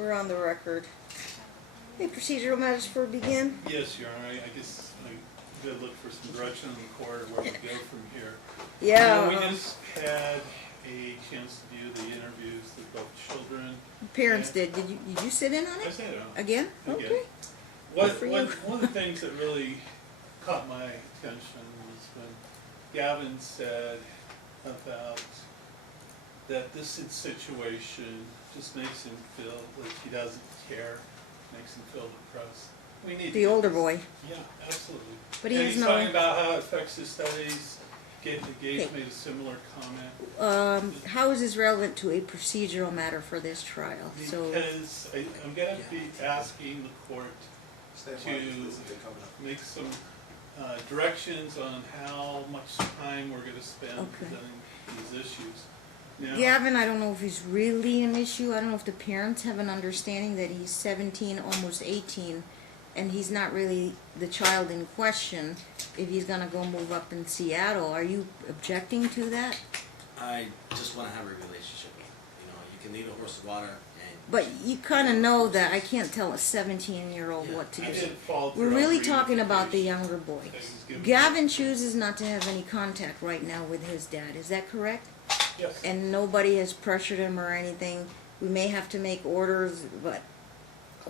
We're on the record. Hey, procedural matters for begin. Yes, Your Honor. I guess I did look for some direction on the court where we go from here. Yeah. We just had a chance to do the interviews with both children. Parents did. Did you sit in on it? I sat in on it. Again? Okay. One of the things that really caught my attention was when Gavin said about that this situation just makes him feel like he doesn't care, makes him feel depressed. We need the older boy. Yeah, absolutely. But he's talking about how it affects his studies. Gage made a similar comment. How is this relevant to a procedural matter for this trial? Because I'm going to be asking the court to make some directions on how much time we're going to spend presenting these issues. Now, Gavin, I don't know if he's really an issue. I don't know if the parents have an understanding that he's 17, almost 18, and he's not really the child in question if he's going to go move up in Seattle. Are you objecting to that? I just want to have a relationship with him. You know, you can lead a horse to water. But you kind of know that I can't tell a 17-year-old what to do. We're really talking about the younger boy. Gavin chooses not to have any contact right now with his dad. Is that correct? Yes. And nobody has pressured him or anything. We may have to make orders, but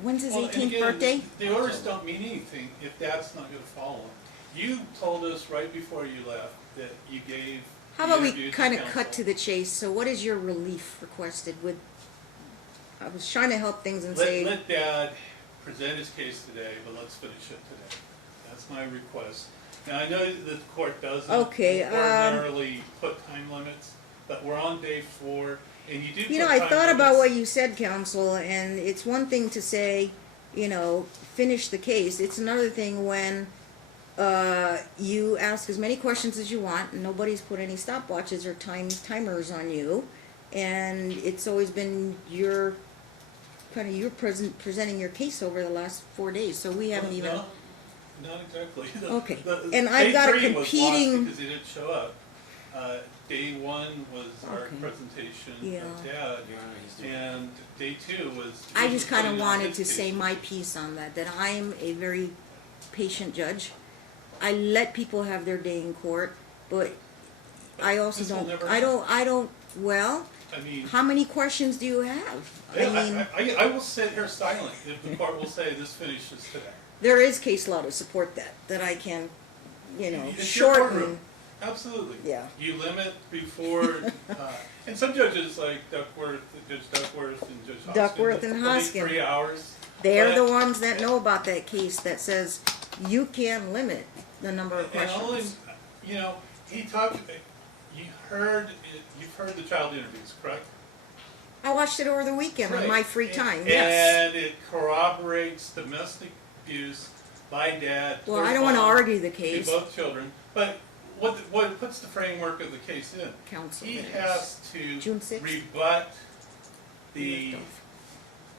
when's his 18th birthday? The orders don't mean anything if Dad's not going to follow them. You told us right before you left that you gave. How about we kind of cut to the chase? So what is your relief requested? I was trying to help things and say... Let Dad present his case today, but let's finish it today. That's my request. Now, I know that the court doesn't ordinarily put time limits, but we're on day 4, and you do. You know, I thought about what you said, counsel, and it's one thing to say, you know, finish the case. It's another thing when you ask as many questions as you want, and nobody's put any stopwatches or timers on you, and it's always been your presenting your case over the last 4 days, so we haven't even. No, not exactly. Okay, and I've got a competing. Because he didn't show up. Day 1 was our presentation of Dad, and day 2 was. I just kind of wanted to say my piece on that. That I am a very patient judge. I let people have their day in court, but I also don't. I don't. Well. I mean, how many questions do you have? I will sit here silent if the court will say this finishes today. There is case law to support that I can, you know, it's shorten. Absolutely. Yeah. You limit before, and some judges like Judge Duckworth and Judge Hoskin. Duckworth and Hoskin. 3 hours. They're the ones that know about that case that says you can limit the number of questions. And only, you know, he talked. You've heard the child interviews, correct? I watched it over the weekend on my free time. And it corroborates domestic abuse by Dad. Well, I don't want to argue the case. To both children, but what puts the framework of the case in? Counsel. He has to rebut the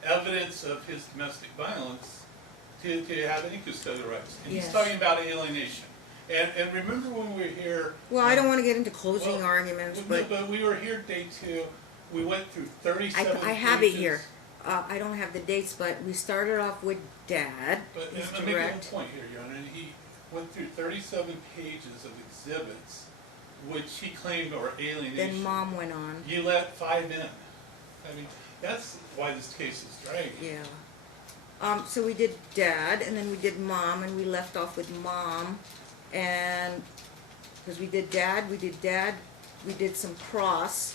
evidence of his domestic violence to have any custodial rights. And he's talking about alienation. And remember when we were here... Well, I don't want to get into closing arguments, but we were here day 2. We went through 37 I have it here. I don't have the dates, but we started off with Dad. But let me make one point here, Your Honor. He went through 37 pages of exhibits, which he claimed were alienation. Then Mom went on. You let 5 in. I mean, that's why this case is dragging. Yeah. So we did Dad, and then we did Mom, and we left off with Mom. And because we did Dad, we did some cross.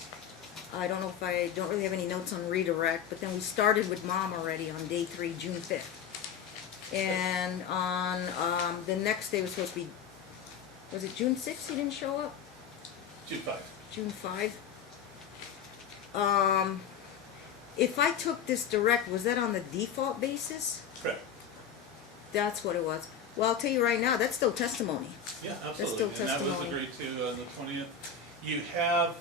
I don't know if I don't really have any notes on redirect, but then we started with Mom already on day 3, June 5th. And on the next day was supposed to be, was it June 6th he didn't show up? June 5. June 5. If I took this direct, was that on the default basis? Correct. That's what it was. Well, I'll tell you right now, that's still testimony. Yeah, absolutely. That's still testimony. And that was agreed to on the 20th. You have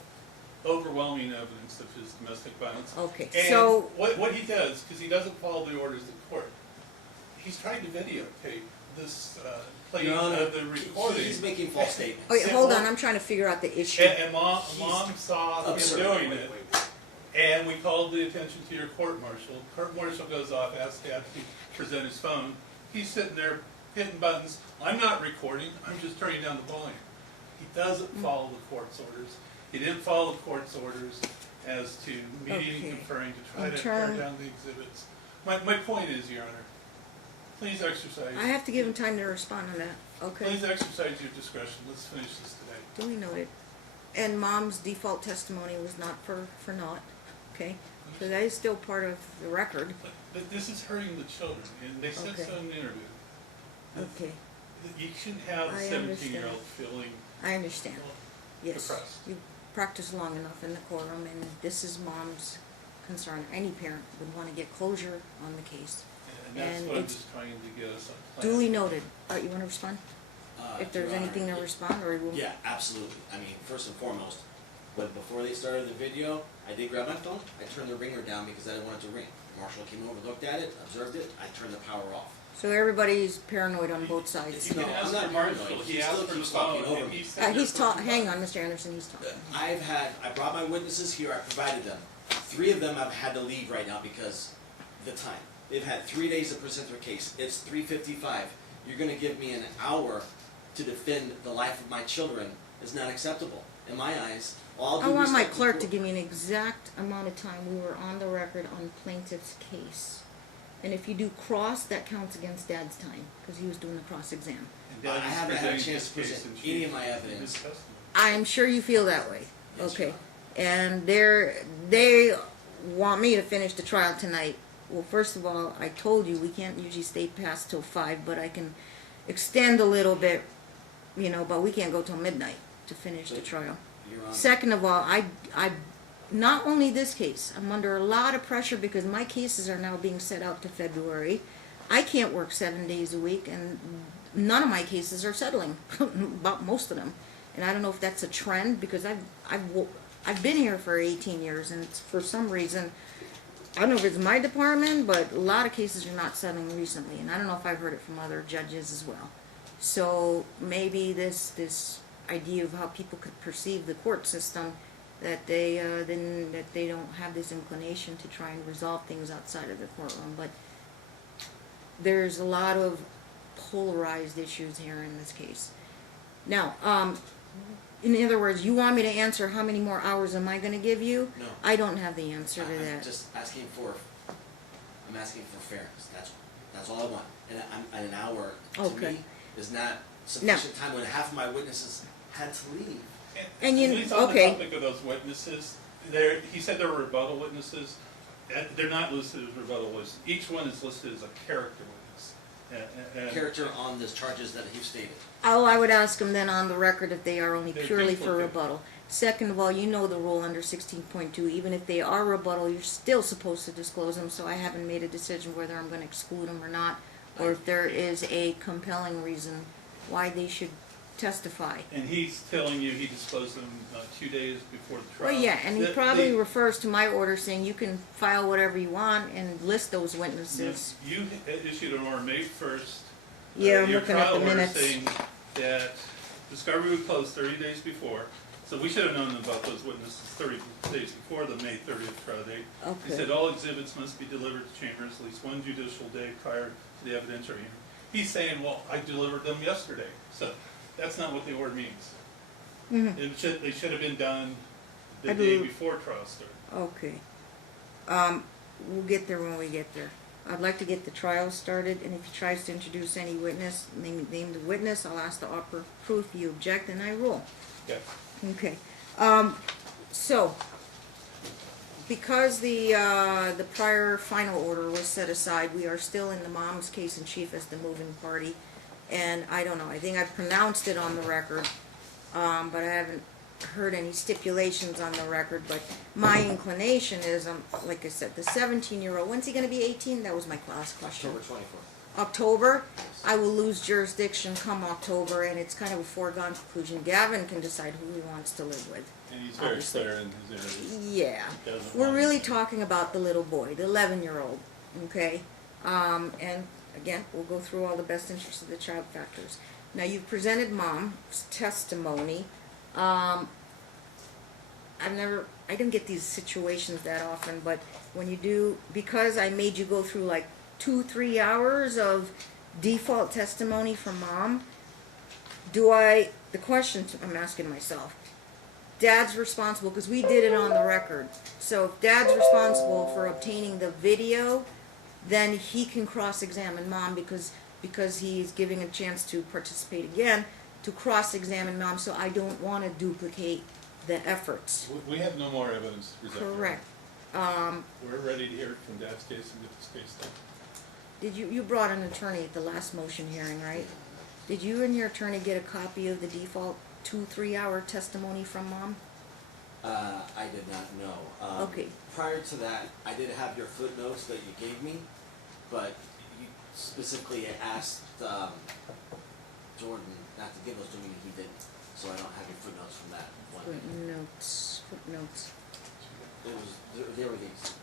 overwhelming evidence of his domestic violence. Okay, and so... what he does, because he doesn't follow the orders of the court, he's trying to videotape this plate of the recording. He's making false statements. Okay, hold on, I'm trying to figure out the issue. And Mom saw him doing it. And we called the attention to your court marshal. Court marshal goes off, asks Dad to present his phone. He's sitting there hitting buttons. I'm not recording, I'm just turning down the volume. He doesn't follow the court's orders. He didn't follow the court's orders as to meeting and conferring to try to tear down the exhibits. My point is, Your Honor, please exercise. I have to give him time to respond to that, okay? Please exercise your discretion. Let's finish this today. Duly noted. And Mom's default testimony was not for naught, okay? So that is still part of the record. But this is hurting the children, and they said so in the interview. Okay, You shouldn't have a I 17-year-old feeling I understand. Yes, depressed. you practiced long enough in the courtroom, and this is Mom's concern. Any parent would want to get closure on the case. And that's And what I'm it's just trying to get us on plan. Duly noted. You want to respond? If there's Your Honor, anything to respond, or we'll... Yeah, absolutely. I mean, first and foremost, but before they started the video, I did grab my phone. I turned the ringer down because I didn't want it to ring. Marshall came over, looked at it, observed it. I turned the power off. So everybody's paranoid on both sides. You can No, ask I'm not for Marshall. paranoid. He He asked still for the keeps talking phone, over and me. he said He's there's no talking. Hang phone. on, Mr. Anderson. He's talking. I brought my witnesses here. I provided them. 3 of them I've had to leave right now because the time. They've had 3 days to present their case. It's 3:55. You're going to give me an hour to defend the life of my children is not acceptable. In my eyes, all due I want my respect to clerk the to court- give me an exact amount of time we were on the record on plaintiff's case. And if you do cross, that counts against Dad's time, because he was doing the cross-exam. And Dad I is haven't had a presenting chance to his case present in chief any of my in evidence. his testimony. I'm sure you feel that way. Yes, Okay. Your And they want me to finish the trial tonight. Well, first of all, I told you we can't usually stay past till 5, but I can extend a little bit, you know, but we can't go till midnight to finish the trial. Your Honor. Second of all, I not only this case, I'm under a lot of pressure because my cases are now being set out to February. I can't work 7 days a week, and none of my cases are settling, about most of them. And I don't know if that's a trend, because I've been here for 18 years, and it's, for some reason, I don't know if it's my department, but a lot of cases are not settling recently, and I don't know if I've heard it from other judges as well. So maybe this idea of how people could perceive the court system, that they don't have this inclination to try and resolve things outside of the courtroom. But there's a lot of polarized issues here in this case. Now, in other words, you want me to answer how many more hours am I going to give you? No. I don't have the answer to I'm that. just asking for fairness. That's all I want. And an hour to Okay. me is not sufficient time when half of my witnesses had to leave. And you- At least on okay. the topic of those witnesses, he said there were rebuttal witnesses. They're not listed as rebuttal witnesses. Each one is listed as a character witness. And Character on the charges that he stated. Oh, I would ask them then on the record if they are only They're purely for duplicate. rebuttal. Second of all, you know the rule under 16.2, even if they are rebuttal, you're still supposed to disclose them, so I haven't made a decision whether I'm going to exclude them or not, or if there is a compelling reason why they should testify. And he's telling you he disclosed them 2 days before the trial. Well, yeah, and he The- probably the- refers to my order saying you can file whatever you want and list those witnesses. You issued an order May 1st. Yeah, I'm your looking at trial the order minutes. saying that discovery would close 30 days before. So we should have known about those witnesses 30 days before the May 30th trial date. He Okay. said all exhibits must be delivered to chambers at least one judicial day prior to the evidentiary hearing. He's saying, well, I delivered them yesterday. So that's not what the order means. Mhm. They should have been done the I day believe- before trial started. Okay. We'll get there when we get there. I'd like to get the trial started, and if he tries to introduce any witness, name the witness, I'll ask to offer proof. You object, and I rule. Okay. Okay. So, because the prior final order was set aside, we are still in the mom's case in chief as the moving party. And I don't know, I think I've pronounced it on the record, but I haven't heard any stipulations on the record. But my inclination is, like I said, the 17-year-old, when's he going to be 18? That was my last question. October 24th. October, I will lose jurisdiction come October, and it's kind of a foregone conclusion. Gavin can decide who he wants to live with. And he's very Obviously. clear in his interview. Yeah, Doesn't we're want really to. talking about the little boy, the 11-year-old, okay? And again, we'll go through all the best interests of the child factors. Now, you've presented mom's testimony. I I didn't get these situations that often, but when you do, because I made you go through like 2-3 hours of default testimony from mom, the question I'm asking myself, dad's responsible, because we did it on the record, so if dad's responsible for obtaining the video, then he can cross-examine mom because he's giving a chance to participate again, to cross-examine mom, so I don't want to duplicate the efforts. We have no more evidence to present. Correct. We're ready to hear it from Dad's case and get this case done. Did you brought an attorney at the last motion hearing, right? Did you and your attorney get a copy of the default 2-3 hour testimony from mom? I did not know. Okay. Prior to that, I did have your footnotes that you gave me, but you specifically asked Jordan not to give those to me, and he didn't. So I don't have your footnotes from that one. Footnotes. They were these.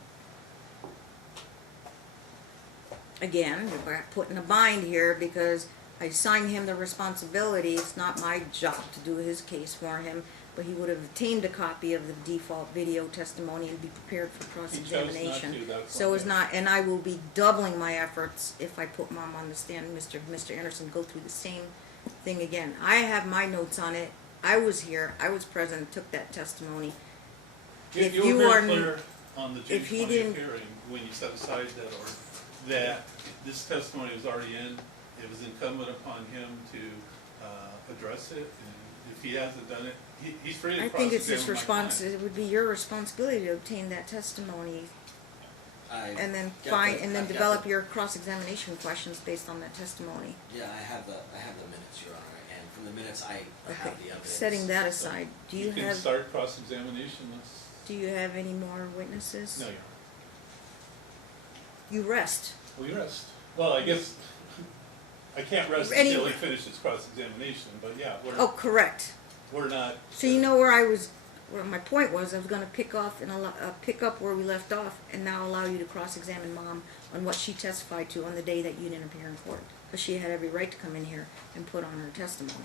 Again, we're put in a bind here because I assigned him the responsibility. It's not my job to do his case for him, but he would have obtained a copy of the default video testimony and be prepared for cross-examination. He chose not to, that's So on it's him. not, and I will be doubling my efforts if I put mom on the stand and Mr. Anderson go through the same thing again. I have my notes on it. I was here. I was present, took that testimony. If You you were are very clear on the June if he 20th didn't- hearing, when you set aside that order, that this testimony was already in, it was incumbent upon him to address it, and if he hasn't done it, he's free to I think it's his cross-examine my client. it would be your responsibility to obtain that testimony and then I've got develop your cross-examination questions based on that testimony. Yeah, I have the minutes, Your Honor, and from the minutes I have Okay. the evidence. Setting that aside, do you can have start cross-examination, any more witnesses? no, Your Honor. You rest. We rest. Well, I guess, I can't rest Any- until he finishes cross-examination, but yeah, Oh, correct. we're not. So you know where my point was, I was gonna pick up where we left off and now allow you to cross-examine mom on what she testified to on the day that you didn't appear in court. But she had every right to come in here and put on her testimony.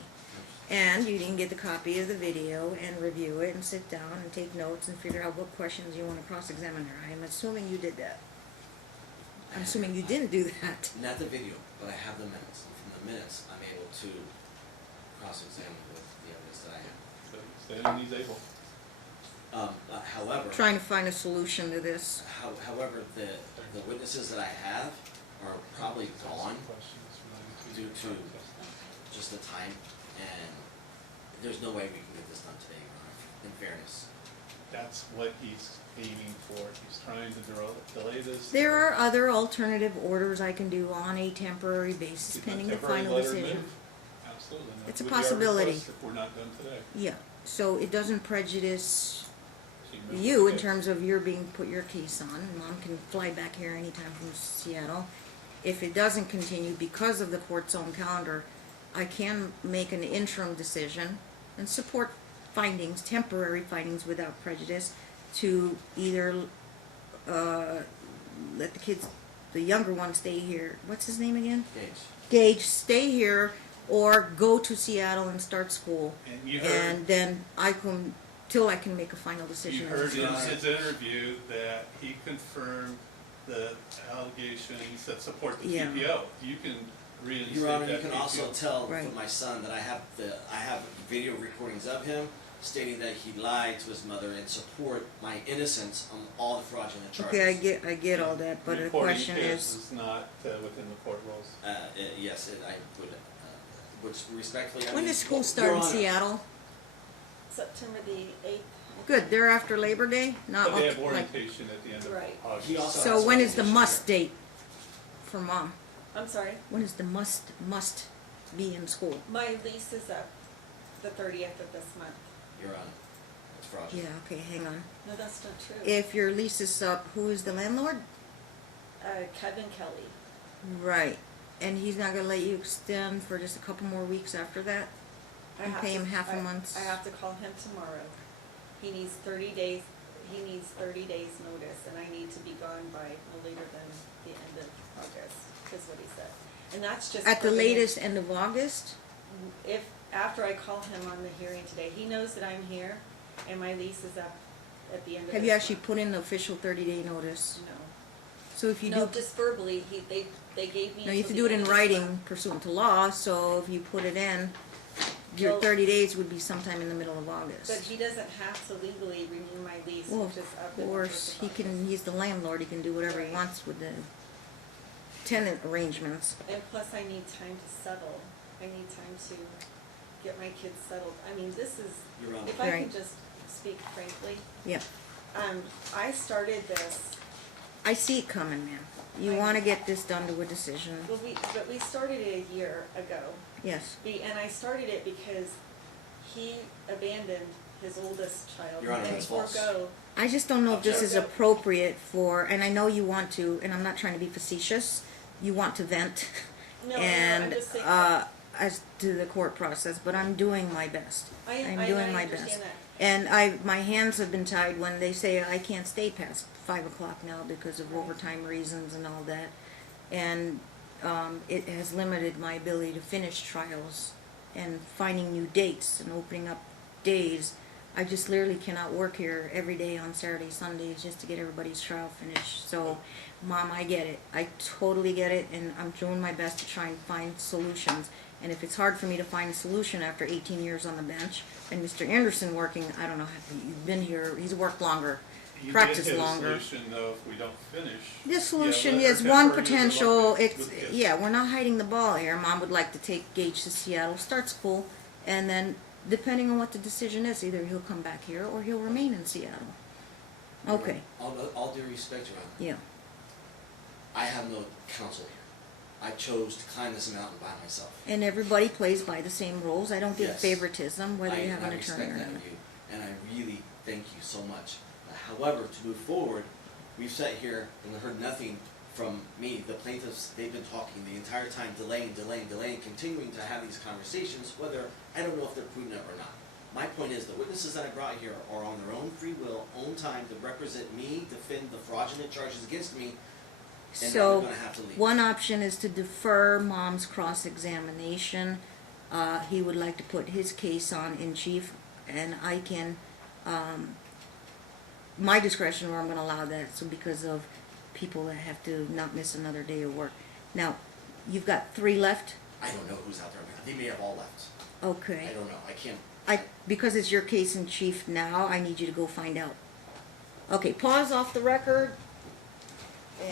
And you didn't get the copy of the video and review it and sit down and take notes and figure out what questions you wanna cross-examine her. I am assuming you did that. I'm assuming you didn't do that. Not the video, but I have the minutes, and from the minutes, I'm able to cross-examine with the evidence that I have. So he's standing, he's able. However, Trying to find a solution to this. however, the witnesses that I have are probably gone due to just the time, and there's no way we can get this done today, Your Honor, in fairness. That's what he's aiming for. He's trying to delay this. There are other alternative orders I can do on a temporary basis Keep pending a the temporary final letter decision. moved. Absolutely. And that It's a would be our possibility. request if we're not done today. Yeah, so it doesn't prejudice So move you the in case. terms of your put your case on. Mom can fly back here anytime from Seattle. If it doesn't continue because of the court's own calendar, I can make an interim decision and support findings, temporary findings without prejudice, to either let the kids, the younger one, stay here. What's his name again? Gage, stay here, or go to Seattle and start school. And you heard, And then till I can make a final you decision. heard in his interview that he confirmed the allegations that support the Yeah. TPO. You can reinstate Your Honor, you that can TPO. also tell Right. from my son that I have video recordings of him stating that he lied to his mother and support my innocence on all the fraudulent charges. Okay, I get all that, but the Reporting question kids is, not within the court rules. Yes, I would respectfully. when does school start in Seattle? September the 8th. Good, they're after Labor Day? Not But they have like, orientation at the end of Right. August. He also so has when is the orientation must here. date for mom? I'm sorry, When is the must be in school? my lease is up the 30th of this month. Your Honor, it's Yeah, fraudulent. okay, hang on. No, that's not true. If your lease is up, who is the landlord? Kevin Kelly. Right, and he's not gonna let you extend for just a couple more weeks after that? And have pay to- him half a month's- I have to call him tomorrow. He needs 30 days, notice, and I need to be gone by no later than the end of August, is what he said. And that's just. At the permanent. latest end of August? After I call him on the hearing today, he knows that I'm here, and my lease is up at the end of this Have you actually month. put in the official 30-day notice? No. So if you No, do, just verbally, they gave me. no, you have to until do it the in end of this writing month. pursuant to law, so if you put it in, your Well- 30 days would be sometime in the middle of But August. he doesn't have to legally renew my lease, Well, which is up of in the course, first of he August. can, he's the landlord, he can do whatever he Right. wants with the tenant arrangements. And plus I need time to settle. I need time to get my kids settled. I mean, this is, You're on. if I can Right. just speak frankly, Yeah, I started this, I see it coming, man. You I- wanna get this done to a decision, but we started it a year ago. yes. And I started it because he abandoned his oldest child. Your Honor, and that's false. forego. I just don't know if this is Object. appropriate for, and I know you want to, and I'm not trying to be facetious, you want to vent. No, I'm And, just saying. as to the court process, but I'm doing my best. I'm doing my best. understand that. And my hands have been tied when they say I can't stay past 5 o'clock now because of overtime reasons and all that. And, it has limited my ability to finish trials and finding new dates and opening up days. I just literally cannot work here every day on Saturdays, Sundays, just to get everybody's trial finished. So, Mom, I get it. I totally get it, and I'm doing my best to try and find solutions. And if it's hard for me to find a solution after 18 years on the bench, and Mr. Anderson working, I don't know, you've been here, he's worked longer, You practiced did hit a longer. solution though if we don't finish. The solution Yeah, is or one temporary potential, relocation it's, with kids. yeah, we're not hiding the ball here. Mom would like to take Gage to Seattle, start school, and then depending on what the decision is, either he'll come back here or he'll remain in Seattle. Okay, All due respect, Your Honor, yeah, I have no counsel here. I chose to climb this mountain by myself. and everybody plays by the same rules. I don't give Yes. favoritism, whether you have an I attorney or respect that not. of you, and I really thank you so much. However, to move forward, we've sat here and heard nothing from me. The plaintiffs, they've been talking the entire time, delaying, continuing to have these conversations, whether, I don't know if they're prudent or not. My point is, the witnesses that I brought here are on their own free will, own time to represent me, defend the fraudulent charges against me, and now So, they're gonna have to leave. one option is to defer Mom's cross-examination. He would like to put his case on in chief, and I can, my discretion where I'm gonna allow that, so because of people that have to not miss another day of work. Now, you've got 3 left? I don't know who's out there. They may have all left. Okay. I don't know. I can't. Because it's your case in chief now, I need you to go find out. Okay, pause off the record.